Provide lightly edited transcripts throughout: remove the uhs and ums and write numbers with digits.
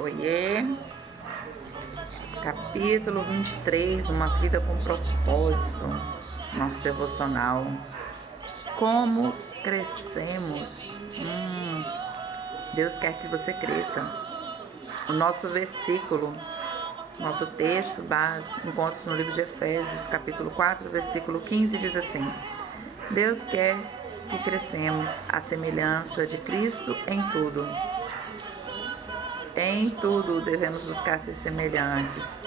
Oiê, capítulo 23, uma vida com propósito, nosso devocional. Como crescemos? Deus quer que você cresça. O nosso versículo, nosso texto base, encontra-se no livro de Efésios, capítulo 4, versículo 15, diz assim: Deus quer que crescemos à semelhança de Cristo em tudo. Em tudo devemos buscar ser semelhantes.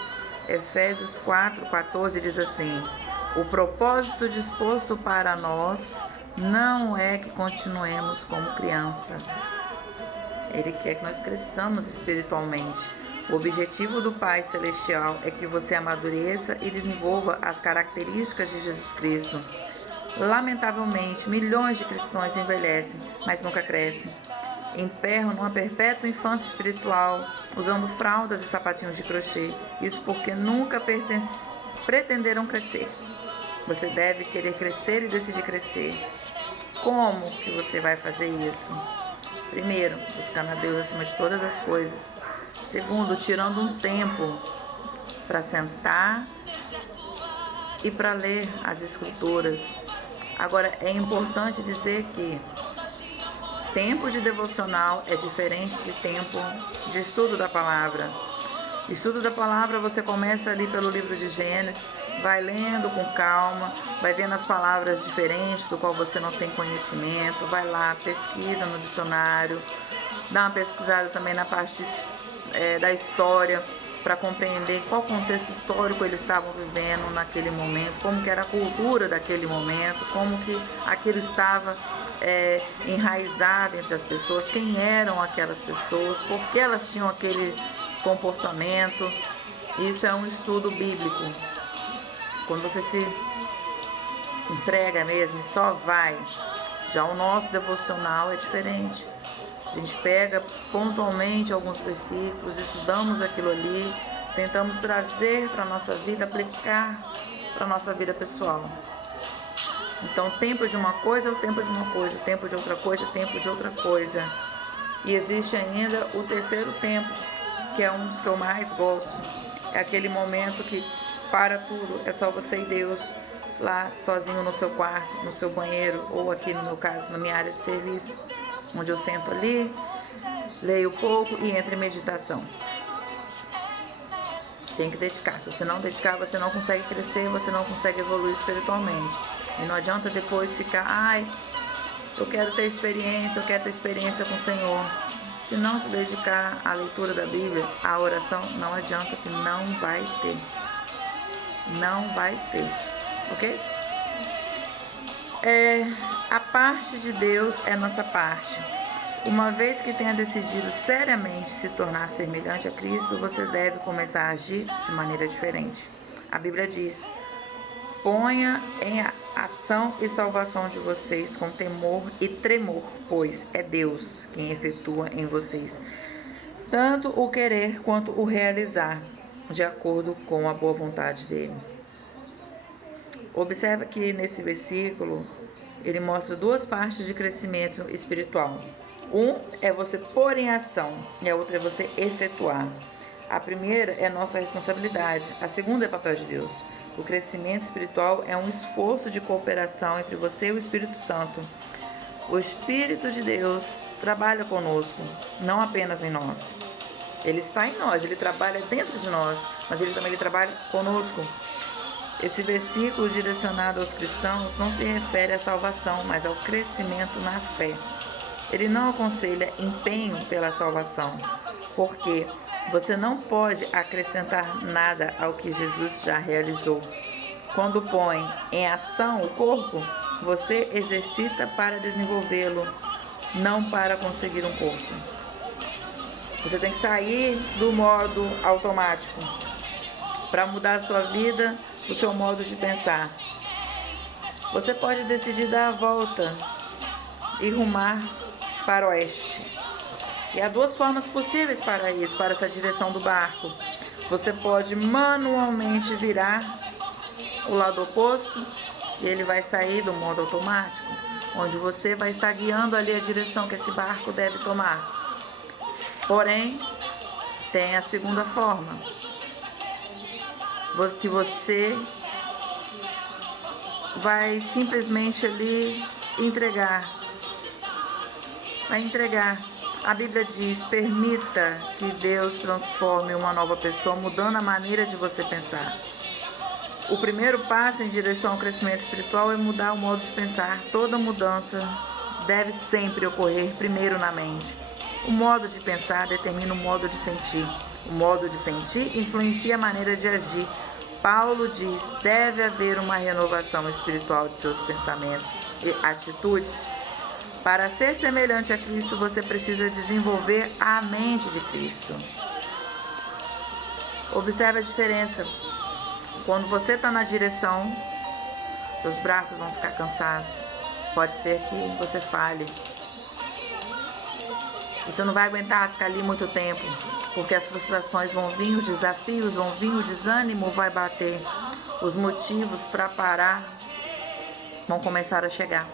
Efésios 4:14 diz assim: o propósito disposto para nós não é que continuemos como criança. Ele quer que nós cresçamos espiritualmente. O objetivo do Pai Celestial é que você amadureça e desenvolva as características de Jesus Cristo. Lamentavelmente, milhões de cristãos envelhecem, mas nunca crescem. Emperram numa perpétua infância espiritual, usando fraldas e sapatinhos de crochê. Isso porque nunca pretenderam crescer. Você deve querer crescer e decidir crescer. Como que você vai fazer isso? Primeiro, buscando a Deus acima de todas as coisas. Segundo, tirando um tempo para sentar e para ler as Escrituras. Agora, é importante dizer que tempo de devocional é diferente de tempo de estudo da palavra. Estudo da palavra você começa ali pelo livro de Gênesis, vai lendo com calma, vai vendo as palavras diferentes do qual você não tem conhecimento, vai lá, pesquisa no dicionário, dá uma pesquisada também na parte da história, para compreender qual contexto histórico eles estavam vivendo naquele momento, como que era a cultura daquele momento, como que aquilo estava enraizado entre as pessoas, quem eram aquelas pessoas, por que elas tinham aquele comportamento. Isso é um estudo bíblico. Quando você se entrega mesmo e só vai. Já o nosso devocional é diferente. A gente pega pontualmente alguns versículos, estudamos aquilo ali, tentamos trazer para a nossa vida, aplicar para a nossa vida pessoal. Então, tempo de uma coisa é o tempo de uma coisa, tempo de outra coisa é tempo de outra coisa. E existe ainda o terceiro tempo, que é um dos que eu mais gosto. É aquele momento que para tudo, é só você e Deus, lá sozinho no seu quarto, no seu banheiro, ou aqui no meu caso, na minha área de serviço, onde eu sento ali, leio pouco e entro em meditação. Tem que dedicar. Se você não dedicar, você não consegue crescer, você não consegue evoluir espiritualmente. E não adianta depois ficar, eu quero ter experiência com o Senhor. Se não se dedicar à leitura da Bíblia, à oração, não adianta, que não vai ter. Não vai ter. Ok? A parte de Deus é nossa parte. Uma vez que tenha decidido seriamente se tornar semelhante a Cristo, você deve começar a agir de maneira diferente. A Bíblia diz: ponha em ação e salvação de vocês com temor e tremor, pois é Deus quem efetua em vocês tanto o querer quanto o realizar, de acordo com a boa vontade dele. Observa que nesse versículo ele mostra duas partes de crescimento espiritual. Um é você pôr em ação e a outra é você efetuar. A primeira é nossa responsabilidade, a segunda é papel de Deus. O crescimento espiritual é um esforço de cooperação entre você e o Espírito Santo. O Espírito de Deus trabalha conosco, não apenas em nós. Ele está em nós, ele trabalha dentro de nós, mas ele também trabalha conosco. Esse versículo direcionado aos cristãos não se refere à salvação, mas ao crescimento na fé. Ele não aconselha empenho pela salvação, porque você não pode acrescentar nada ao que Jesus já realizou. Quando põe em ação o corpo, você exercita para desenvolvê-lo, não para conseguir um corpo. Você tem que sair do modo automático para mudar a sua vida, o seu modo de pensar. Você pode decidir dar a volta e rumar para o oeste. E há duas formas possíveis para isso, para essa direção do barco. Você pode manualmente virar o lado oposto e ele vai sair do modo automático, onde você vai estar guiando ali a direção que esse barco deve tomar. Porém, Tem a segunda forma, que você vai simplesmente ali entregar. Vai entregar. A Bíblia diz: permita que Deus transforme uma nova pessoa, mudando a maneira de você pensar. O primeiro passo em direção ao crescimento espiritual é mudar o modo de pensar. Toda mudança deve sempre ocorrer primeiro na mente. O modo de pensar determina o modo de sentir. O modo de sentir influencia a maneira de agir. Paulo diz: deve haver uma renovação espiritual de seus pensamentos e atitudes. Para ser semelhante a Cristo, você precisa desenvolver a mente de Cristo. Observe a diferença. Quando você está na direção, seus braços vão ficar cansados. Pode ser que você falhe. Você não vai aguentar ficar ali muito tempo, porque as frustrações vão vir, os desafios vão vir, o desânimo vai bater. Os motivos para parar vão começar a chegar.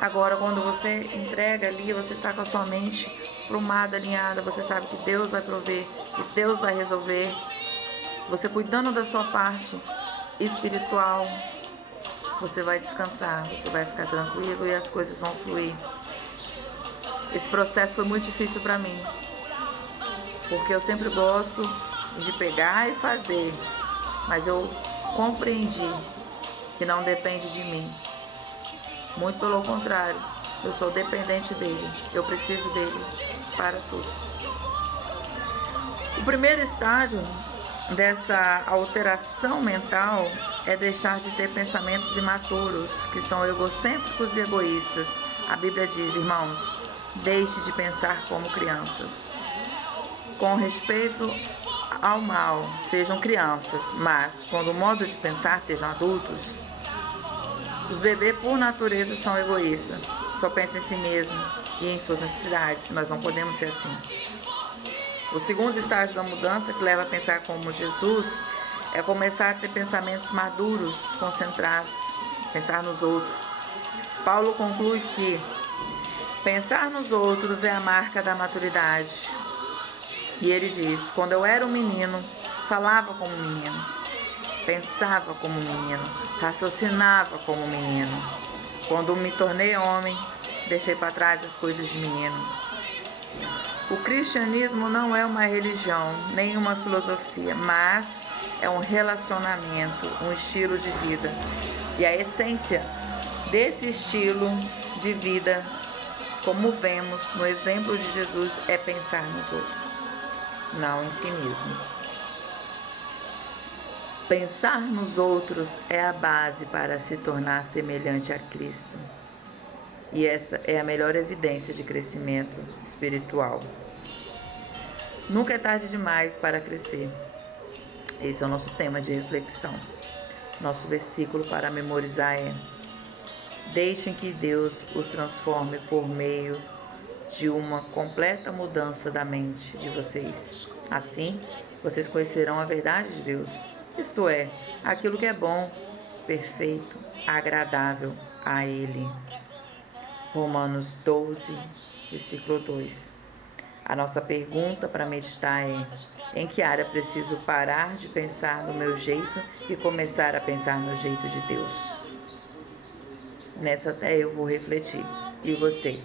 Agora, quando você entrega ali, você está com a sua mente plumada, alinhada, você sabe que Deus vai prover, que Deus vai resolver. Você cuidando da sua parte espiritual, você vai descansar, você vai ficar tranquilo e as coisas vão fluir. Esse processo foi muito difícil para mim, porque eu sempre gosto de pegar e fazer, mas eu compreendi que não depende de mim. Muito pelo contrário, eu sou dependente dele, eu preciso dele para tudo. O primeiro estágio dessa alteração mental é deixar de ter pensamentos imaturos, que são egocêntricos e egoístas. A Bíblia diz: irmãos, deixe de pensar como crianças. Com respeito ao mal, sejam crianças, mas quando o modo de pensar sejam adultos. Os bebês, por natureza, são egoístas, só pensam em si mesmo e em suas necessidades. Nós não podemos ser assim. O segundo estágio da mudança, que leva a pensar como Jesus, é começar a ter pensamentos maduros, concentrados, pensar nos outros. Paulo conclui que pensar nos outros é a marca da maturidade. E ele diz: quando eu era um menino, falava como um menino, pensava como um menino, raciocinava como um menino. Quando me tornei homem, deixei para trás as coisas de menino. O cristianismo não é uma religião, nem uma filosofia, mas é um relacionamento, um estilo de vida. E a essência desse estilo de vida, como vemos no exemplo de Jesus, é pensar nos outros, não em si mesmo. Pensar nos outros é a base para se tornar semelhante a Cristo. E esta é a melhor evidência de crescimento espiritual. Nunca é tarde demais para crescer. Esse é o nosso tema de reflexão. Nosso versículo para memorizar é: deixem que Deus os transforme por meio de uma completa mudança da mente de vocês. Assim, vocês conhecerão a verdade de Deus, isto é, aquilo que é bom, perfeito, agradável a Ele. Romanos 12, versículo 2. A nossa pergunta para meditar é: em que área preciso parar de pensar no meu jeito e começar a pensar no jeito de Deus? Nessa até eu vou refletir. E você?